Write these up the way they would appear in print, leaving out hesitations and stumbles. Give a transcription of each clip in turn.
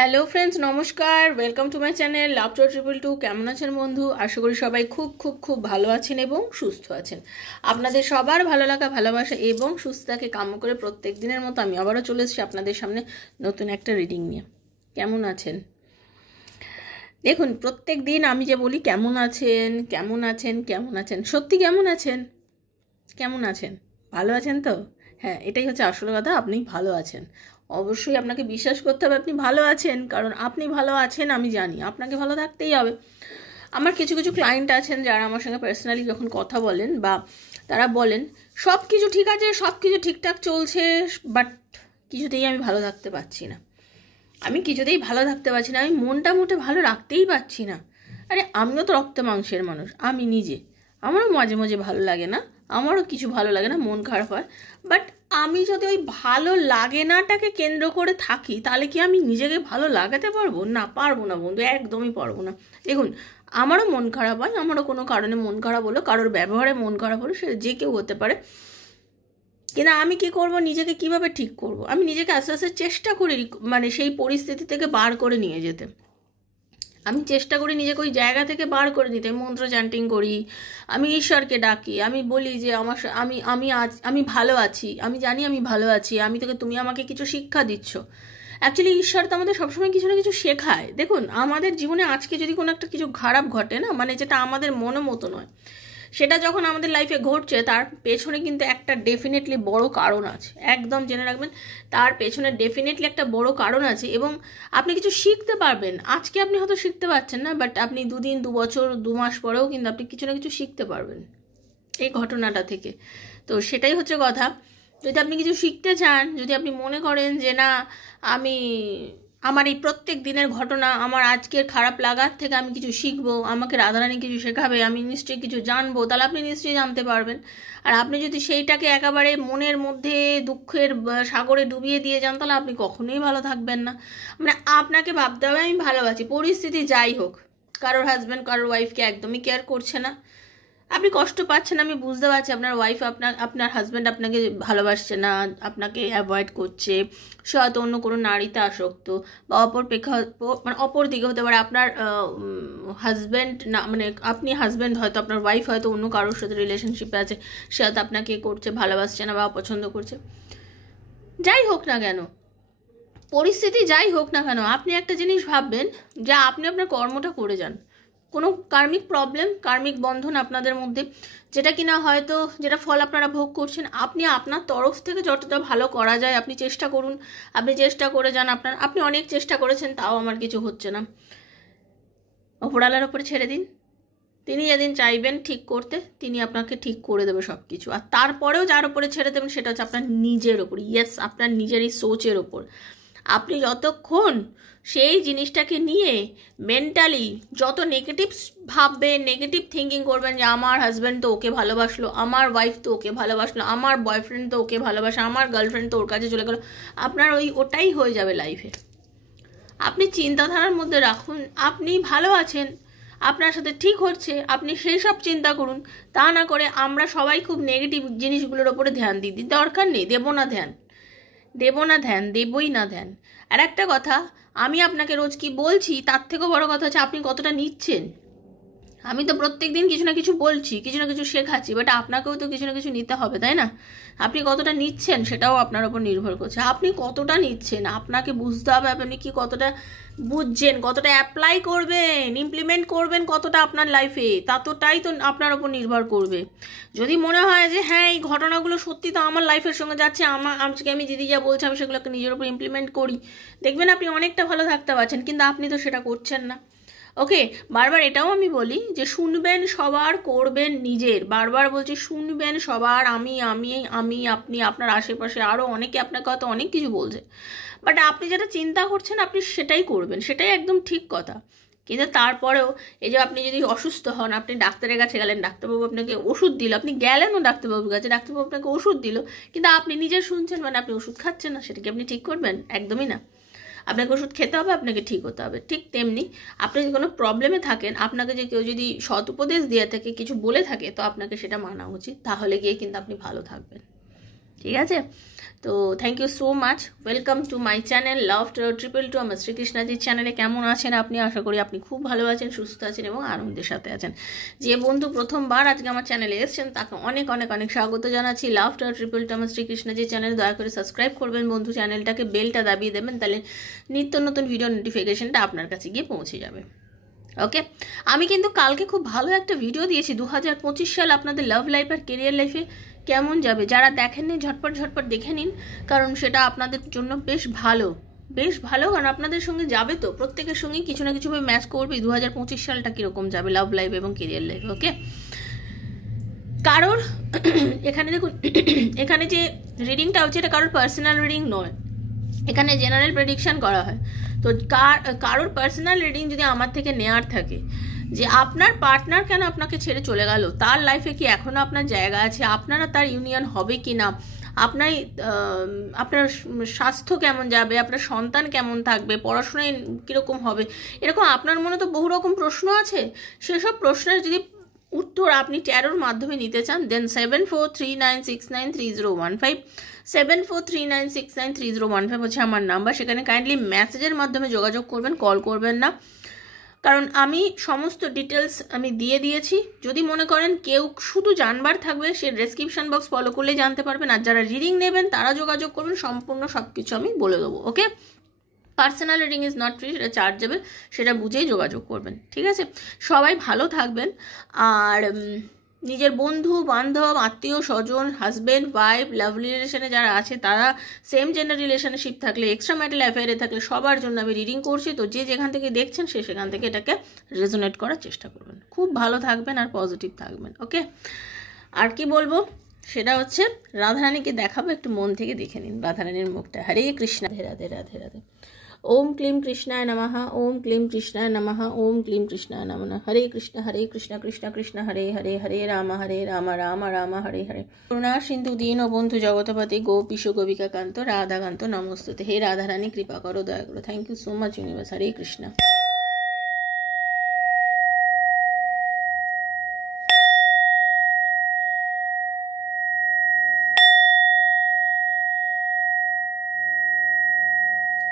Hello friends, নমস্কার। Welcome to my channel love to 222। কেমন আছেন বন্ধু? আশা করি সবাই খুব খুব খুব ভালো আছেন এবং সুস্থ আছেন। আপনাদের সবার ভালো লাগা, ভালোবাসা এবং সুস্থতাকে কাম্য করে প্রত্যেক দিনের মতো আমি আবারও চলে এসেছি আপনাদের সামনে নতুন একটা রিডিং নিয়ে। কেমন আছেন? দেখুন, প্রত্যেক দিন আমি যে বলি কেমন আছেন কেমন আছেন কেমন আছেন, সত্যি কেমন আছেন? কেমন আছেন? ভালো আছেন তো? হ্যাঁ, এটাই হচ্ছে আসল কথা। আপনি ভালো আছেন, অবশ্যই আপনাকে বিশ্বাস করতে হবে আপনি ভালো আছেন, কারণ আপনি ভালো আছেন আমি জানি, আপনাকে ভালো থাকতেই হবে। আমার কিছু কিছু ক্লায়েন্ট আছেন যারা আমার সঙ্গে পার্সোনালি যখন কথা বলেন বা তারা বলেন সব কিছু ঠিক আছে, সব কিছু ঠিকঠাক চলছে, বাট কিছুতেই আমি ভালো থাকতে পারছি না, আমি কিছুতেই ভালো থাকতে পারছি না, আমি মনটা মোটে ভালো রাখতেই পারছি না। আরে আমিও তো রক্ত মাংসের মানুষ, আমি নিজে, আমারও মাঝে মাঝে ভালো লাগে না, আমারও কিছু ভালো লাগে না, মন খারাপ হয়। বাট আমি যদি ওই ভালো লাগে নাটাকে কেন্দ্র করে থাকি তাহলে কি আমি নিজেকে ভালো লাগাতে পারবো? না, পারবো না বন্ধু, একদমই পারবো না। দেখুন, আমারও মন খারাপ হয়, আমারও কোনো কারণে মন খারাপ হলো, কারোর ব্যবহারে মন খারাপ হলো, সে যে কেউ হতে পারে। কিন্তু আমি কি করব, নিজেকে কিভাবে ঠিক করব? আমি নিজেকে আস্তে আস্তে চেষ্টা করি মানে সেই পরিস্থিতি থেকে বার করে নিয়ে যেতে। আমি চেষ্টা করি নিজেকে ওই জায়গা থেকে বার করে নিতে, মন্ত্র চ্যান্টিং করি, আমি ঈশ্বরকে ডাকি, আমি বলি যে আমি ভালো আছি, আমি জানি আমি ভালো আছি, তুমি আমাকে কিছু শিক্ষা দিচ্ছ। অ্যাকচুয়ালি ঈশ্বর তো আমাদের সবসময় কিছু না কিছু শেখায়। দেখুন, আমাদের জীবনে আজকে যদি কোনো একটা কিছু খারাপ ঘটে না, মানে যেটা আমাদের মনের মতো নয়, সেটা যখন আমাদের লাইফে ঘটছে তার পেছনে কিন্তু একটা ডেফিনেটলি বড় কারণ আছে, একদম জেনে রাখবেন। তার পেছনে ডেফিনেটলি একটা বড় কারণ আছে এবং আপনি কিছু শিখতে পারবেন। আজকে আপনি হয়তো শিখতে পারছেন না, বাট আপনি 2 দিন 2 বছর 2 মাস পরেও কিন্তু আপনি কিছু না কিছু শিখতে পারবেন এই ঘটনাটা থেকে। তো সেটাই হচ্ছে কথা। যদি আপনি কিছু শিখতে চান, যদি আপনি মনে করেন যে না, আমি আমার এই প্রত্যেক দিনের ঘটনা, আমার আজকের খারাপ লাগার থেকে আমি কিছু শিখবো, আমাকে রাধারানী কিছু শেখাবে, আমি নিশ্চয়ই কিছু জানবো, তাহলে আপনি নিশ্চয়ই জানতে পারবেন। আর আপনি যদি সেইটাকে একেবারে মনের মধ্যে দুঃখের সাগরে ডুবিয়ে দিয়ে যান, তাহলে আপনি কখনোই ভালো থাকবেন না। মানে আপনাকে ভাবতে হবে আমি ভালো আছি, পরিস্থিতি যাই হোক। কারোর হাজব্যান্ড কারোর ওয়াইফকে একদমই কেয়ার করছে না, আপনি কষ্ট পাচ্ছেন, আমি বুঝতে পারছি। আপনার ওয়াইফ আপনার হাজব্যান্ড আপনাকে ভালোবাসছে না, আপনাকে অ্যাভয়েড করছে, সে হয়তো অন্য কোনো নারীতে আসক্ত, বা মানে অপর দিকে হতে পারে আপনার হাজব্যান্ড না, মানে আপনি হাজব্যান্ড, হয়তো আপনার ওয়াইফ হয়তো অন্য কারোর সাথে রিলেশনশিপে আছে, সে হয়তো আপনাকে করছে, ভালোবাসছে না বা অপছন্দ করছে। যাই হোক না কেন, পরিস্থিতি যাই হোক না কেন, আপনি একটা জিনিস ভাববেন যে আপনি আপনার কর্মটা করে যান। কোনো কার্মিক প্রবলেম, কার্মিক বন্ধন আপনাদের মধ্যে, যেটা কিনা হয়তো যেটা ফল আপনারা ভোগ করছেন, আপনি আপনার তরফ থেকে যতটা ভালো করা যায় আপনি চেষ্টা করুন। আপনি চেষ্টা করে যান, আপনি অনেক চেষ্টা করেছেন, তাও আমার কিছু হচ্ছে না, ওপরওয়ালার ওপরে ছেড়ে দিন। তিনি যেদিন চাইবেন ঠিক করতে, তিনি আপনাকে ঠিক করে দেবে সব কিছু। আর তারপরেও যার উপরে ছেড়ে দেবেন সেটা হচ্ছে আপনার নিজের ওপর, ইয়েস, আপনার নিজের এই সোচের ওপর। আপনি যতক্ষণ সেই জিনিসটাকে নিয়ে মেন্টালি যত নেগেটিভ ভাববেন, নেগেটিভ থিঙ্কিং করবেন যে আমার হাজব্যান্ড তো ওকে ভালোবাসলো, আমার ওয়াইফ তো ওকে ভালোবাসলো, আমার বয়ফ্রেন্ড তো ওকে ভালোবাসে, আমার গার্লফ্রেন্ড তো ওর কাছে চলে গেলো, আপনার ওটাই হয়ে যাবে লাইফে। আপনি চিন্তাধারার মধ্যে রাখুন আপনি ভালো আছেন, আপনার সাথে ঠিক হচ্ছে, আপনি সেই সব চিন্তা করুন। তা না করে আমরা সবাই খুব নেগেটিভ জিনিসগুলোর ওপরে ধ্যান দিই, দরকার নেই, দেবো না ধ্যান, দেবই না ধ্যান। আর একটা কথা, আমি আপনাকে রোজ কি বলছি তার থেকেও বড় কথা হচ্ছে আপনি কতটা নিচ্ছেন। আমি তো প্রত্যেক দিন কিছু না কিছু বলছি, কিছু না কিছু শেখাচ্ছি, বাট আপনাকেও তো কিছু না কিছু নিতে হবে, তাই না? আপনি কতটা নিচ্ছেন সেটাও আপনার ওপর নির্ভর করছে। আপনি কতটা নিচ্ছেন আপনাকে বুঝতে হবে, আপনি কি কতটা বুঝছেন, কতটা অ্যাপ্লাই করবেন, ইমপ্লিমেন্ট করবেন কতটা আপনার লাইফে, ততটাই তো আপনার ওপর নির্ভর করবে। যদি মনে হয় যে হ্যাঁ এই ঘটনাগুলো সত্যি তো আমার লাইফের সঙ্গে যাচ্ছে, আজকে আমি দিদি যা বলছি আমি সেগুলোকে নিজের ওপর ইমপ্লিমেন্ট করি, দেখবেন আপনি অনেকটা ভালো থাকতে পারছেন। কিন্তু আপনি তো সেটা করছেন না। ওকে, বারবার এটাও আমি বলি যে শুনবেন সবার, করবেন নিজের। বারবার বলছি শুনবেন সবার, আমি আমি আমি আপনি, আপনার আশেপাশে আরও অনেকে আপনাকে হয়তো অনেক কিছু বলছে, বাট আপনি যেটা চিন্তা করছেন আপনি সেটাই করবেন, সেটাই একদম ঠিক কথা। কিন্তু তারপরেও এই যে আপনি যদি অসুস্থ হন, আপনি ডাক্তারের কাছে গেলেন, ডাক্তারবাবু আপনাকে ওষুধ দিল, আপনি গেলেনও ডাক্তারবাবুর কাছে, ডাক্তারবাবু আপনাকে ওষুধ দিল, কিন্তু আপনি নিজে শুনছেন, মানে আপনি ওষুধ খাচ্ছেন না, সেটাকে আপনি ঠিক করবেন? একদমই না। আপনাকে ওষুধ খেতে হবে, আপনাকে ঠিক হতে হবে। ঠিক তেমনি আপনি যদি কোনো প্রবলেমে থাকেন, আপনাকে যে কেউ যদি সৎ উপদেশ দিয়ে থাকে, কিছু বলে থাকে, তো আপনাকে সেটা মানা উচিত, তাহলে গিয়ে কিন্তু আপনি ভালো থাকবেন। ঠিক আছে? তো thank you so much, welcome to my channel love triple two. আমার শ্রীকৃষ্ণাজির চ্যানেলে কেমন আছেন আপনি? আশা করি আপনি খুব ভালো আছেন, সুস্থ আছেন এবং আনন্দের সাথে আছেন। যে বন্ধু প্রথমবার আজকে আমার চ্যানেলে এসেছেন তাকে অনেক অনেক অনেক স্বাগত জানাচ্ছি। লাভ ট্রিপল টু আমার শ্রীকৃষ্ণাজির চ্যানেল দয়া করে সাবস্ক্রাইব করবেন বন্ধু, চ্যানেলটাকে বেলটা দাবিয়ে দেবেন, তাহলে নিত্য নতুন ভিডিও নোটিফিকেশনটা আপনার কাছে গিয়ে পৌঁছে যাবে। ওকে, আমি কিন্তু কালকে খুব ভালো একটা ভিডিও দিয়েছি 2025 সাল আপনাদের লাভ লাইফ আর কেরিয়ার লাইফে কেমন যাবে। যারা দেখেননি ঝটপট ঝটপট দেখে নিন, কারণ সেটা আপনাদের জন্য বেশ ভালো, কারণ আপনাদের সঙ্গে যাবে তো, প্রত্যেকের সঙ্গে কিছু না কিছুভাবে ম্যাচ করবে 2025 সালটা কীরকম যাবে লাভ লাইফ এবং কেরিয়ার লাইফ। ওকে, কারোর এখানে দেখুন, এখানে যে রিডিংটা হচ্ছে এটা কারোর পার্সোনাল রিডিং নয়, এখানে জেনারেল প্রেডিকশন করা হয়। তো কারোর পার্সোনাল রিডিং যদি আমার থেকে নেওয়ার থাকে যে আপনার পার্টনার কেন আপনাকে ছেড়ে চলে গেল, তার লাইফে কি এখনও আপনার জায়গা আছে, আপনারা তার ইউনিয়ন হবে কি না, আপনার স্বাস্থ্য কেমন যাবে, আপনার সন্তান কেমন থাকবে, পড়াশোনায় কীরকম হবে, এরকম আপনার মনে তো বহু রকম প্রশ্ন আছে। সেসব প্রশ্নের যদি উত্তর আপনি ট্যারোর মাধ্যমে নিতে চান, দেন 7439693015 7439693015 হচ্ছে আমার নাম্বার। সেখানে কাইন্ডলি মেসেজের মাধ্যমে যোগাযোগ করবেন, কল করবেন না, কারণ আমি সমস্ত ডিটেলস আমি দিয়ে দিয়েছি। যদি মনে করেন কেউ শুধু জানবার থাকবে, সে ডেসক্রিপশন বক্স ফলো করলে জানতে পারবেন, আর যারা রিডিং নেবেন তারা যোগাযোগ করবেন, সম্পূর্ণ সব কিছু আমি বলে দেবো। Okay, personal reading is not free, সেটা চার্জেবল, সেটা বুঝেই যোগাযোগ করবেন। ঠিক আছে, সবাই ভালো থাকবেন। আর নিজের বন্ধু বান্ধব আত্মীয় স্বজন হাজব্যান্ড ওয়াইফ লাভ রিলেশনে যারা আছে, তারা সেম জেন্ডার রিলেশনশিপ থাকলে, এক্সট্রা ম্যারিটাল অ্যাফেয়ারে থাকলে, সবার জন্য আমি রিডিং করছি। তো যে যেখান থেকে দেখছেন সে সেখান থেকে এটাকে রেজোনেট করার চেষ্টা করবেন। খুব ভালো থাকবেন আর পজিটিভ থাকবেন। ওকে, আর কি বলবো সেটা হচ্ছে রাধারানীকে দেখাবো, একটু মন থেকে দেখে নিন রাধারানীর মুখটা। হরে কৃষ্ণ, রাধে রাধে রাধে। ওম ক্লিম কৃষ্ণায় নমঃ, ওম ক্লিম কৃষ্ণায় নমঃ, ওম ক্লিম কৃষ্ণায় নমঃ। হরে কৃষ্ণ কৃষ্ণ কৃষ্ণ হরে হরে, হরে রাম রাম রাম হরে হরে। করুণা সিন্ধু দীনবন্ধু জগৎপতি গোপীশ গোপিকা কান্ত রাধাকান্ত নমস্তুতে। হে রাধারানী কৃপা করো, দয়া করো। Thank you so much universe. Hare Krishna.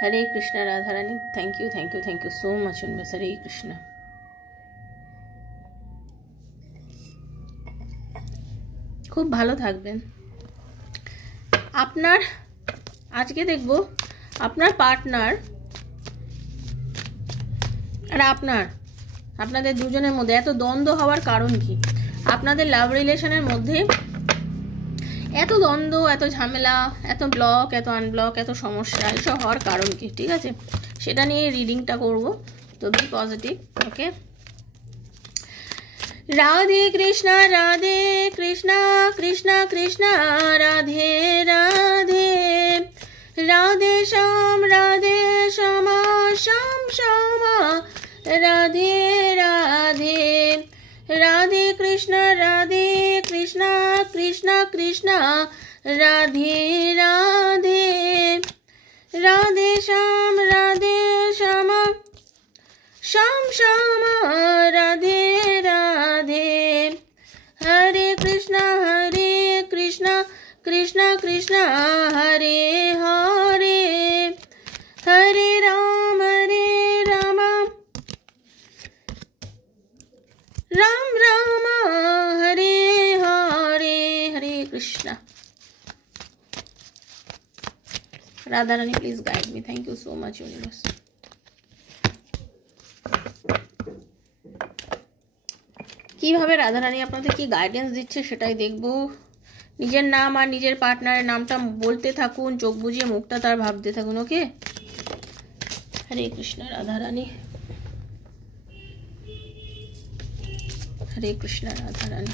Hare Krishna Radharani, thank you so much universe. Hare Krishna. খুব ভালো থাকবেন। আপনার আজকে দেখব আপনার পার্টনার আর আপনাদের দুজনের মধ্যে এত দ্বন্দ্ব হওয়ার কারণ কি, আপনাদের লাভ রিলেশনের মধ্যে এত দ্বন্দ্ব, এত ঝামেলা, এত ব্লক, এত আনব্লক, এত সমস্যা, এসব হওয়ার কারণ কি, ঠিক আছে, সেটা নিয়ে রিডিংটা করব। তো be positive. Okay, Radhe Krishna Krishna Krishna Radhe Radhe, Radhe Shyam Shyam Shyam Radhe Radhe, Radhe Krishna Krishna Krishna Radhe Radhe, Radhe Shyam Shyam Shyam Radhe Radhe, Hare Krishna Krishna Krishna Hare Hare, Hare Ram Ram Ram Hare Hare, Hare Krishna. Radharani please guide me. Thank you so much universe. কিভাবে রাধারানী আপনাদের কি গাইডেন্স দিচ্ছে সেটাই দেখব। নিজের নাম আর নিজের পার্টনারের নামটা বলতে থাকুন, চোখ বুজিয়ে মুখটা তার ভাবতে থাকুন। Okay, Hare Krishna Radharani, Hare Krishna Radharani,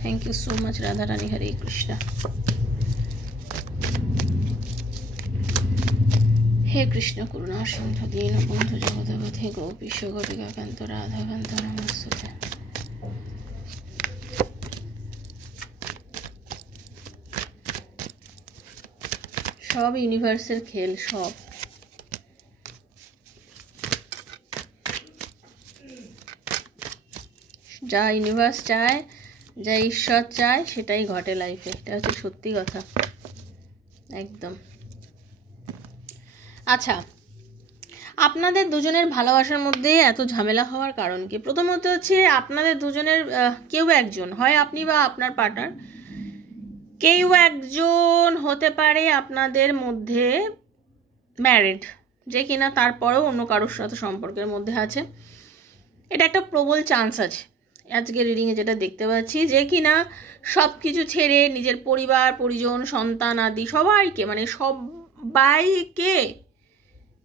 thank you so much Radharani. Hare Krishna. হে কৃষ্ণ করুণা সিন্ধু দীনবন্ধু জগৎপতি গোপীশ গোপিকা কান্ত রাধাকান্ত নমস্তুতে। সব ইউনিভার্সের খেল, সব যা ইউনিভার্স চায়, যা ঈশ্বর চায় সেটাই ঘটে লাইফে, এটা হচ্ছে সত্যি কথা। একদম। আচ্ছা, আপনাদের দুজনের ভালোবাসার মধ্যে এত ঝামেলা হওয়ার কারণ কি? প্রথমত হচ্ছে আপনাদের দুজনের কেউ একজন, হয় আপনি বা আপনার পার্টনার, কেউ একজন হতে পারে আপনাদের মধ্যে ম্যারিড, যে কিনা তারপরেও অন্য কারোর সাথে সম্পর্কের মধ্যে আছে। এটা একটা প্রবল চান্স আছে আজকে রিডিংয়ে যেটা দেখতে পাচ্ছি, যে কিনা সব কিছু ছেড়ে নিজের পরিবার পরিজন সন্তান আদি সবাইকে, মানে সবাইকে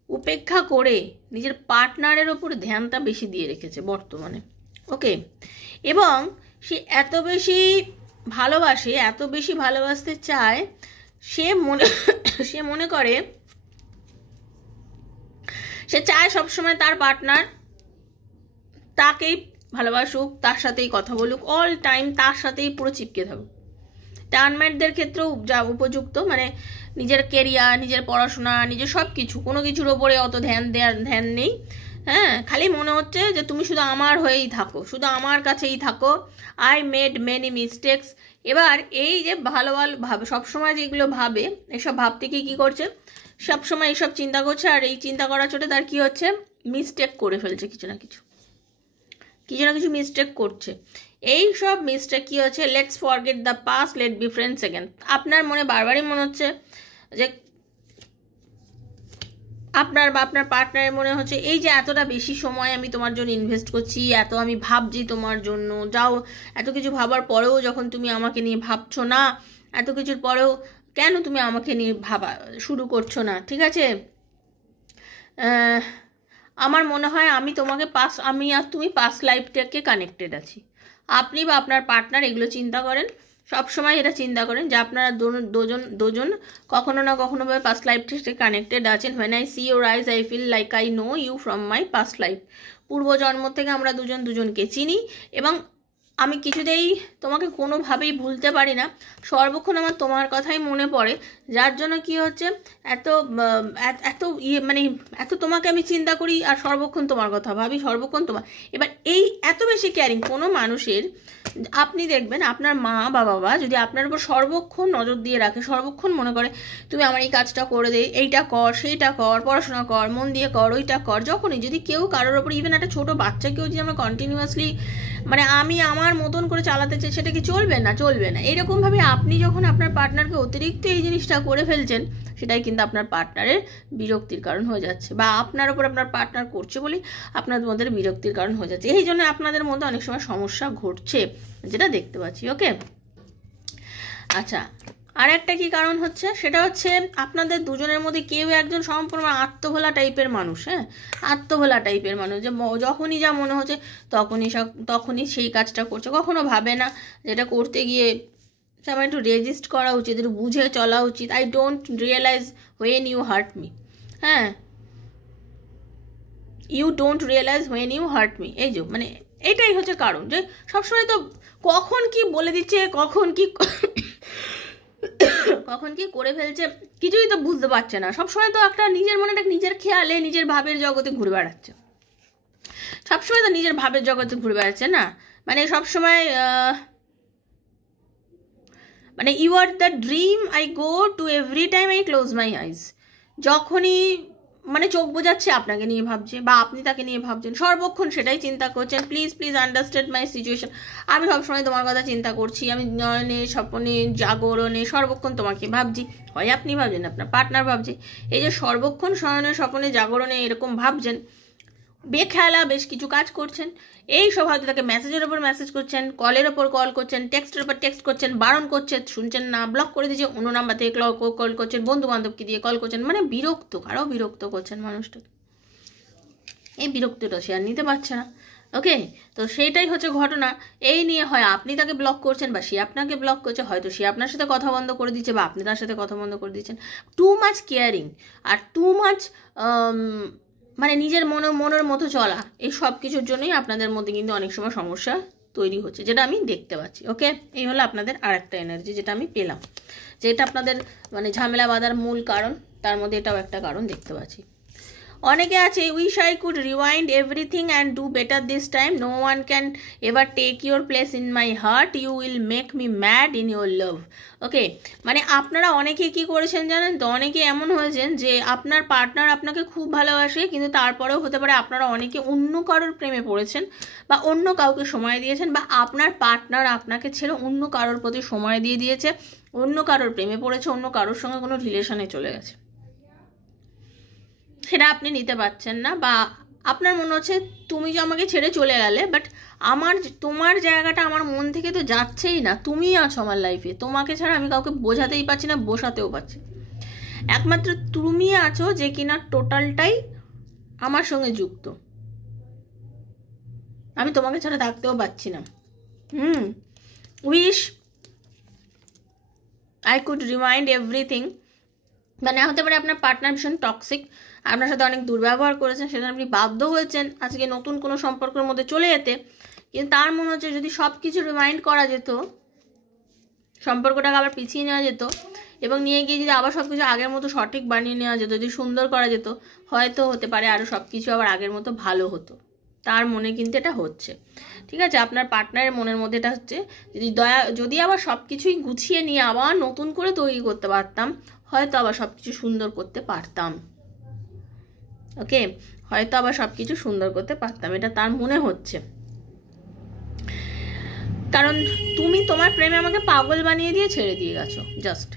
উপেক্ষা করে নিজের পার্টনারের ওপর ধ্যানটা বেশি দিয়ে রেখেছে বর্তমানে। ওকে, এবং সে এত বেশি ভালোবাসে, এত বেশি ভালোবাসতে চায়, সে মনে করে, সে চায় সবসময় তার পার্টনার তাকেই ভালোবাসুক, তার সাথেই কথা বলুক, অল টাইম তার সাথেই পুরো চিপকে থাকুক। টার্নমেটদের ক্ষেত্রেও যা উপযুক্ত, মানে নিজের কেরিয়ার, নিজের পড়াশোনা, নিজের সব কিছু, কোনো কিছুর ওপরে অত ধ্যান নেই। হ্যাঁ, খালি মনে হচ্ছে যে তুমি শুধু আমার হয়েই থাকো, শুধু আমার কাছেই থাকো, আই মেড মেনি মিস্টেক্স। এবার এই যে ভালো ভাবে সবসময় যেগুলো ভাবে, এসব ভাবতে কী করছে, সবসময় এইসব চিন্তা করছে, আর এই চিন্তা করার চোটে তার কী হচ্ছে, মিস্টেক করে ফেলছে, কিছু না কিছু মিস্টেক করছে। এই সব মিস্টেক কী হচ্ছে, let's forget the past, let be friends again. আপনার মনে বারবারই মনে হচ্ছে যে আপনার বা আপনার পার্টনারের মনে হচ্ছে এই যে এতটা বেশি সময় আমি তোমার জন্য ইনভেস্ট করছি, এত আমি ভাবছি তোমার জন্য, যাও এত কিছু ভাবার পরেও যখন তুমি আমাকে নিয়ে ভাবছো না, এত কিছুর পরেও কেন তুমি আমাকে নিয়ে ভাবা শুরু করছো না? ঠিক আছে, আমার মনে হয় আমি আর তুমি পাস্ট লাইফ থেকে কানেক্টেড আছি। আপনি বা আপনার পার্টনার এগুলো চিন্তা করেন, সবসময় এটা চিন্তা করেন যে আপনারা দুজন কখনো না কখনোভাবে পাস্ট লাইফ থেকে কানেক্টেড আছেন। When I see your eyes I feel like I know you from my past life. পূর্বজন্ম থেকে আমরা দুজনকে চিনি, এবং আমি কিছুতেই তোমাকে কোনোভাবেই ভুলতে পারি না, সর্বক্ষণ আমার তোমার কথাই মনে পড়ে, যার জন্য কি হচ্ছে এত মানে এত তোমাকে আমি চিন্তা করি আর সর্বক্ষণ তোমার কথা ভাবি, সর্বক্ষণ তোমার। এবার এই এত বেশি কেয়ারিং কোনো মানুষের, আপনি দেখবেন আপনার মা বা বাবা যদি আপনার উপর সর্বক্ষণ নজর দিয়ে রাখে, সর্বক্ষণ মনে করে তুমি আমার এই কাজটা করে দে, এইটা কর, সেইটা কর, পড়াশোনা কর, মন দিয়ে কর, ওইটা কর, যখনই যদি কেউ কারোর ওপর, ইভেন একটা ছোটো বাচ্চাকেও যদি আমরা কন্টিনিউয়াসলি মানে আমি আমার মতন করে চালাতে চাই, সেটা কি চলবে না? চলবে না। এইরকমভাবে আপনি যখন আপনার পার্টনারকে অতিরিক্ত এই জিনিসটা করে ফেলছেন, সেটাই কিন্তু আপনার পার্টনারের বিরক্তির কারণ হয়ে যাচ্ছে, বা আপনার ওপর আপনার পার্টনার করছে বলেই আপনাদের মধ্যে বিরক্তির কারণ হয়ে যাচ্ছে। এই জন্য আপনাদের মধ্যে অনেক সময় সমস্যা ঘটছে, যেটা দেখতে পাচ্ছি। ওকে, আচ্ছা, আর একটা কি কারণ হচ্ছে, সেটা হচ্ছে আপনাদের দুজনের মধ্যে কেউ একজন সম্পূর্ণ আত্মভোলা টাইপের মানুষ। হ্যাঁ, আত্মভোলা টাইপের মানুষ, যে যখনই যা মনে হচ্ছে তখনই সেই কাজটা করছে, কখনো ভাবে না যেটা করতে গিয়ে আমার একটু রেজিস্ট করা উচিত, একটু বুঝে চলা উচিত। I don't realise when you hurt me. হ্যাঁ, you don't realise when you hurt me. এই যে মানে এটাই হচ্ছে কারণ, যে সবসময় তো কখন কি বলে দিচ্ছে, কখন কি করে ফেলছে, কিছুই তো বুঝতে পারছে না। সবসময় তো একটা নিজের মনে একটা নিজের খেয়ালে, নিজের ভাবের জগতে ঘুরে বেড়াচ্ছে, সবসময় তো নিজের ভাবের জগতে ঘুরে বেড়াচ্ছে না, মানে সবসময় মানে you are the dream I go to every time I close my eyes. যখনই মানে চোখ বোঝাচ্ছে আপনাকে নিয়ে ভাবছে, বা আপনি তাকে নিয়ে ভাবছেন, সর্বক্ষণ সেটাই চিন্তা করছেন। Please understand my situation. আমি সবসময় তোমার কথা চিন্তা করছি, আমি নয়নে স্বপ্নে জাগরণে সর্বক্ষণ তোমাকে ভাবছি। হয় আপনি ভাবছেন, আপনার পার্টনার ভাবছে। এই যে সর্বক্ষণ শয়নে স্বপ্নে জাগরণে এরকম ভাবছেন, বেখেলা বেশ কিছু কাজ করছেন, এই সব হয়তো তাকে মেসেজের ওপর মেসেজ করছেন, কলের ওপর কল করছেন, টেক্সটের ওপর টেক্সট করছেন, বারণ করছেন, শুনছেন না, ব্লক করে দিয়েছে, অন্য নাম্বার থেকে কল করছেন, বন্ধু বান্ধবকে দিয়ে কল করছেন, মানে আরও বিরক্ত করছেন মানুষটাকে। এই বিরক্তিটা সে আর নিতে পারছে না। ওকে, তো সেইটাই হচ্ছে ঘটনা। এই নিয়ে হয় আপনি তাকে ব্লক করছেন, বা সে আপনাকে ব্লক করছে, হয়তো সে আপনার সাথে কথা বন্ধ করে দিচ্ছে, বা আপনি তার সাথে কথা বন্ধ করে দিচ্ছেন। টু মাচ কেয়ারিং আর টু মাচ মানে নিজের মনের মতো চলা, এই সব কিছুর জন্যই আপনাদের মধ্যে কিন্তু অনেক সময় সমস্যা তৈরি হচ্ছে, যেটা আমি দেখতে পাচ্ছি। ওকে, এই হলো আপনাদের আর একটা এনার্জি যেটা আমি পেলাম, যেটা আপনাদের মানে ঝামেলা বাঁধার মূল কারণ, তার মধ্যে এটাও একটা কারণ দেখতে পাচ্ছি। অনেকে আছে wish I could rewind everything and do better this time, no one can ever take your place in my heart, you will make me mad in your love. Okay, মানে আপনারা অনেকে কি করেছেন জানেন তো, অনেকে এমন হয়েছেন যে আপনার পার্টনার আপনাকে খুব ভালোবাসে, কিন্তু তারপরেও হতে পারে আপনারা অনেকে অন্য কারোর প্রেমে পড়েছেন বা অন্য কাউকে সময় দিয়েছেন, বা আপনার পার্টনার আপনাকে ছেড়ে অন্য কারোর প্রতি সময় দিয়ে দিয়েছে, অন্য কারোর প্রেমে পড়েছে, অন্য কারোর সঙ্গে কোনো রিলেশনে চলে গেছে। সেটা আপনি নিতে পারছেন না, বা আপনার মনে হচ্ছে তুমি যে আমাকে ছেড়ে চলে গেলে, বাট তোমার জায়গাটা আমার মন থেকে তো যাচ্ছেই না, তুমিই আছো আমার লাইফে, তোমাকে ছাড়া আমি কাউকে বোঝাতেই পারছি না, বসাতেও পারছি। একমাত্র তুমি আছো যে কিনা টোটালটাই আমার সঙ্গে যুক্ত, আমি তোমাকে ছাড়া থাকতেও পারছি না। Wish I could remind everything, মানে হতে পারে আপনার পার্টনার ভীষণ টক্সিক, আপনার সাথে অনেক দুর্ব্যবহার করেছেন, সেটা আপনি বাধ্য হয়েছেন আজকে নতুন কোনো সম্পর্কের মধ্যে চলে যেতে, কিন্তু তার মনে হচ্ছে যদি সব কিছু রিমাইন্ড করা যেত, সম্পর্কটাকে আবার পিছিয়ে নেওয়া যেত এবং নিয়ে গিয়ে যদি আবার সব কিছু আগের মতো সঠিক বানিয়ে নেওয়া যেত, যদি সুন্দর করা যেত, হয়তো হতে পারে আরও সব কিছু আবার আগের মতো ভালো হতো। তার মনে কিন্তু এটা হচ্ছে, ঠিক আছে, আপনার পার্টনারের মনের মধ্যে এটা হচ্ছে যদি আবার সব কিছুই গুছিয়ে নিয়ে আবার নতুন করে তৈরি করতে পারতাম, হয়তো আবার সব কিছু সুন্দর করতে পারতাম। ওকে, হয়তো আবার সব কিছু সুন্দর করতে পারতাম, এটা তার মনে হচ্ছে। কারণ তুমি তোমার প্রেমে আমাকে পাগল বানিয়ে দিয়ে ছেড়ে দিয়ে গেছো, জাস্ট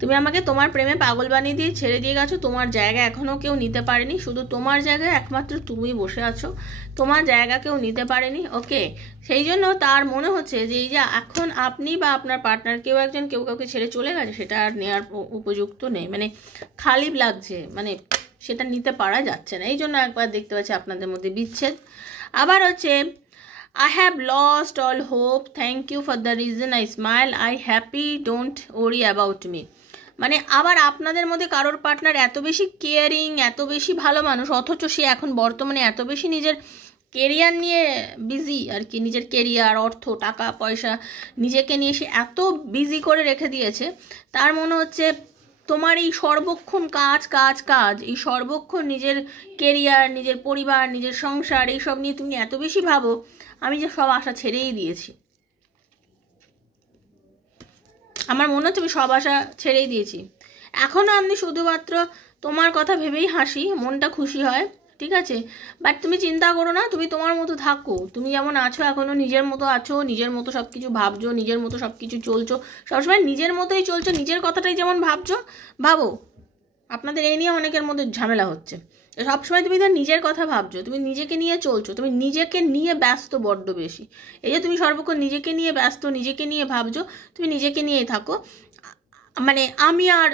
তুমি আমাকে তোমার প্রেমে পাগল বানিয়ে দিয়ে ছেড়ে দিয়ে গেছো। তোমার জায়গা এখনও কেউ নিতে পারেনি, শুধু তোমার জায়গায় একমাত্র তুমি বসে আছো, তোমার জায়গা কেউ নিতে পারেনি। ওকে, সেই জন্য তার মনে হচ্ছে যে এই যে এখন আপনি বা আপনার পার্টনার কেউ একজন কেউ কাউকে ছেড়ে চলে গেছে, সেটা আর নেওয়ার উপযুক্ত নেই, মানে খালি লাগছে, মানে সেটা নিতে পারা যাচ্ছে না। এই জন্য একবার দেখতে পাচ্ছি আপনাদের মধ্যে বিচ্ছেদ। আবার হচ্ছে I have lost all hope, thank you for the reason I smile, I happy, don't worry about me। মানে আবার আপনাদের মধ্যে কারোর পার্টনার এত বেশি কেয়ারিং, এত বেশি ভালো মানুষ, অথচ সে এখন বর্তমানে এত বেশি নিজের কেরিয়ার নিয়ে বিজি আর কি, নিজের কেরিয়ার, অর্থ, টাকা পয়সা নিজেকে নিয়ে সে এত বিজি করে রেখে দিয়েছে, তার মনে হচ্ছে তোমার এই সর্বক্ষণ কাজ কাজ কাজ, এই সর্বক্ষণ নিজের কেরিয়ার, নিজের পরিবার, নিজের সংসার, এইসব নিয়ে তুমি এত বেশি ভাবো, আমি যে সব আশা ছেড়েই দিয়েছি। আমার মনে হচ্ছে আমি সব আশা ছেড়েই দিয়েছি, এখনও আপনি শুধুমাত্র তোমার কথা ভেবেই হাসি, মনটা খুশি হয়, ঠিক আছে, বাট তুমি চিন্তা করো না, তুমি তোমার মতো থাকো, তুমি যেমন আছো এখনও নিজের মতো আছো, নিজের মতো সব কিছু ভাবছো, নিজের মতো সব কিছু চলছো, সবসময় নিজের মতোই চলছো, নিজের কথাটাই যেমন ভাবছো ভাবো। আপনাদের এই নিয়ে অনেকের মধ্যে ঝামেলা হচ্ছে, সবসময় তুমি তার নিজের কথা ভাবছো, তুমি নিজেকে নিয়ে চলছো, তুমি নিজেকে নিয়ে ব্যস্ত বড্ড বেশি। এই যে তুমি সর্বক্ষণ নিজেকে নিয়ে ব্যস্ত, নিজেকে নিয়ে ভাবছো, তুমি নিজেকে নিয়েই থাকো। মানে আমি আর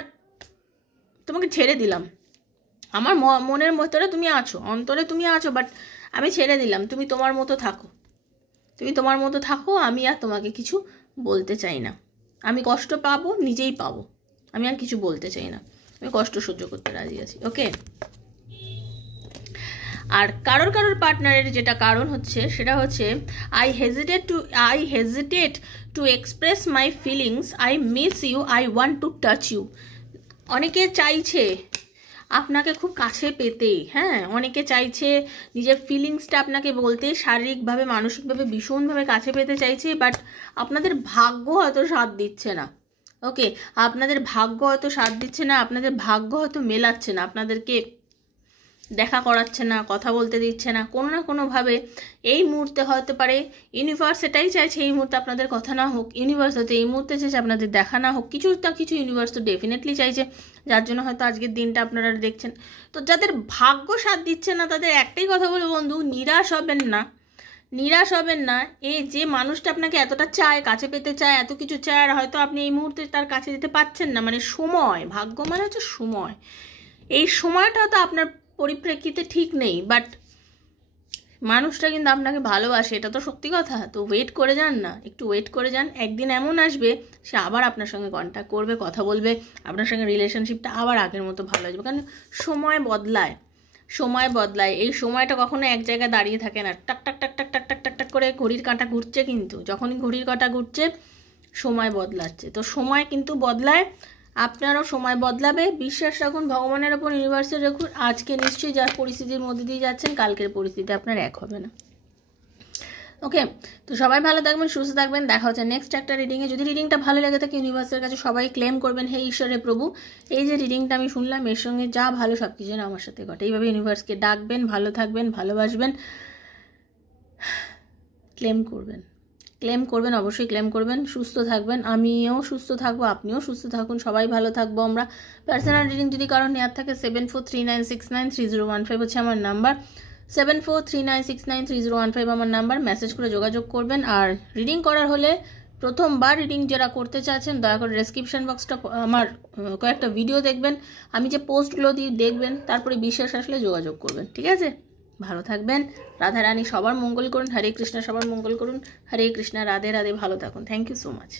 তোমাকে ছেড়ে দিলাম, আমার মনের ভিতরে তুমি আছো, অন্তরে তুমি আছো, বাট আমি ছেড়ে দিলাম, তুমি তোমার মতো থাকো, তুমি তোমার মতো থাকো, আমি আর তোমাকে কিছু বলতে চাই না, আমি কষ্ট পাবো নিজেই পাবো, আমি আর কিছু বলতে চাই না, আমি কষ্ট সহ্য করতে রাজি আছি। ওকে, আর কারোর পার্টনারের যেটা কারণ হচ্ছে সেটা হচ্ছে I hesitate to express my feelings, I miss you, I want to touch you. অনেকে চাইছে আপনাকে খুব কাছে পেতে, হ্যাঁ, অনেকে চাইছে নিজের ফিলিংসটা আপনাকে বলতে, শারীরিকভাবে মানসিকভাবে ভীষণভাবে কাছে পেতে চাইছে, বাট আপনাদের ভাগ্য হয়তো সাথ দিচ্ছে না। ওকে, আপনাদের ভাগ্য হয়তো সাথ দিচ্ছে না, আপনাদের ভাগ্য হয়তো মেলাচ্ছে না, আপনাদেরকে দেখা করাচ্ছে না, কথা বলতে দিচ্ছে না, কোনো না কোনোভাবে। এই মুহূর্তে হতে পারে ইউনিভার্স এটাই চাইছে এই মুহূর্তে আপনাদের কথা না হোক, ইউনিভার্স হয়তো এই মুহূর্তে চাইছে আপনাদের দেখা না হোক, কিছু না কিছু ইউনিভার্স তো ডেফিনেটলি চাইছে, যার জন্য হয়তো আজকের দিনটা আপনারা দেখছেন। তো যাদের ভাগ্য সাথ দিচ্ছে না তাদের একটাই কথা বলবো, বন্ধু, নিরাশ হবেন না, নিরাশ হবেন না। এই যে মানুষটা আপনাকে এতটা চায়, কাছে পেতে চায়, এত কিছু চায়, আর হয়তো আপনি এই মুহূর্তে তার কাছে যেতে পারছেন না, মানে সময়, ভাগ্য মানে হচ্ছে সময়, এই সময়টা তো আপনার পরিপ্রেক্ষিতে ঠিক নেই, বাট মানুষটা কিন্তু আপনাকে ভালোবাসে, এটা তো সত্যি কথা। তো ওয়েট করে যান না, একটু ওয়েট করে যান, একদিন এমন আসবে সে আবার আপনার সঙ্গে কন্ট্যাক্ট করবে, কথা বলবে, আপনার সঙ্গে রিলেশনশিপটা আবার আগের মতো ভালো আসবে, কারণ সময় বদলায়, সময় বদলায়, এই সময়টা কখনো এক জায়গায় দাঁড়িয়ে থাকে না, টাক টাক টাক টাক টাক টাক টাক টাক করে ঘড়ির কাঁটা ঘুরছে, কিন্তু যখনই ঘড়ির কাঁটা ঘুরছে সময় বদলাচ্ছে, তো সময় কিন্তু বদলায়, আপনারও সময় বদলাবে। বিশ্বাস রাখুন ভগবানের ওপর, ইউনিভার্সের রাখুন। আজকে নিশ্চয়ই যার পরিস্থিতির মধ্যে দিয়ে যাচ্ছেন, কালকের পরিস্থিতি আপনার এক হবে না। ওকে, তো সবাই ভালো থাকবেন, সুস্থ থাকবেন। দেখা হচ্ছে নেক্সট একটা রিডিংয়ে। যদি রিডিংটা ভালো লেগে থাকে ইউনিভার্সের কাছে সবাই ক্লেম করবেন, হে ঈশ্বর, হে প্রভু, এই যে রিডিংটা আমি শুনলাম এর সঙ্গে যা ভালো সব কিছু যেন আমার সাথে ঘটে। এইভাবে ইউনিভার্সকে ডাকবেন, ভালো থাকবেন, ভালোবাসবেন, ক্লেম করবেন, ক্লেম করবেন, অবশ্যই ক্লেম করবেন। সুস্থ থাকবেন, আমিও সুস্থ থাকবো, আপনিও সুস্থ থাকুন, সবাই ভালো থাকবো আমরা। পার্সোনাল রিডিং যদি কারো নেওয়ার থাকে 7439693015 হচ্ছে আমার নাম্বার। 7439693015 আমার নাম্বার। মেসেজ করে যোগাযোগ করবেন। আর রিডিং করার হলে, প্রথমবার রিডিং যারা করতে চাচ্ছেন, দয়া করে ডেসক্রিপশন বক্সটা আমার কয়েকটা ভিডিও দেখবেন, আমি যে পোস্টগুলো দিই দেখবেন, তারপরে বিশ্বাস আসলে যোগাযোগ করবেন। ঠিক আছে, ভালো থাকবেন। রাধা রানী সবার মঙ্গল করুন। হরে কৃষ্ণা সবার মঙ্গল করুন। হরে কৃষ্ণা, রাধে রাধে, ভালো থাকুন। Thank you so much.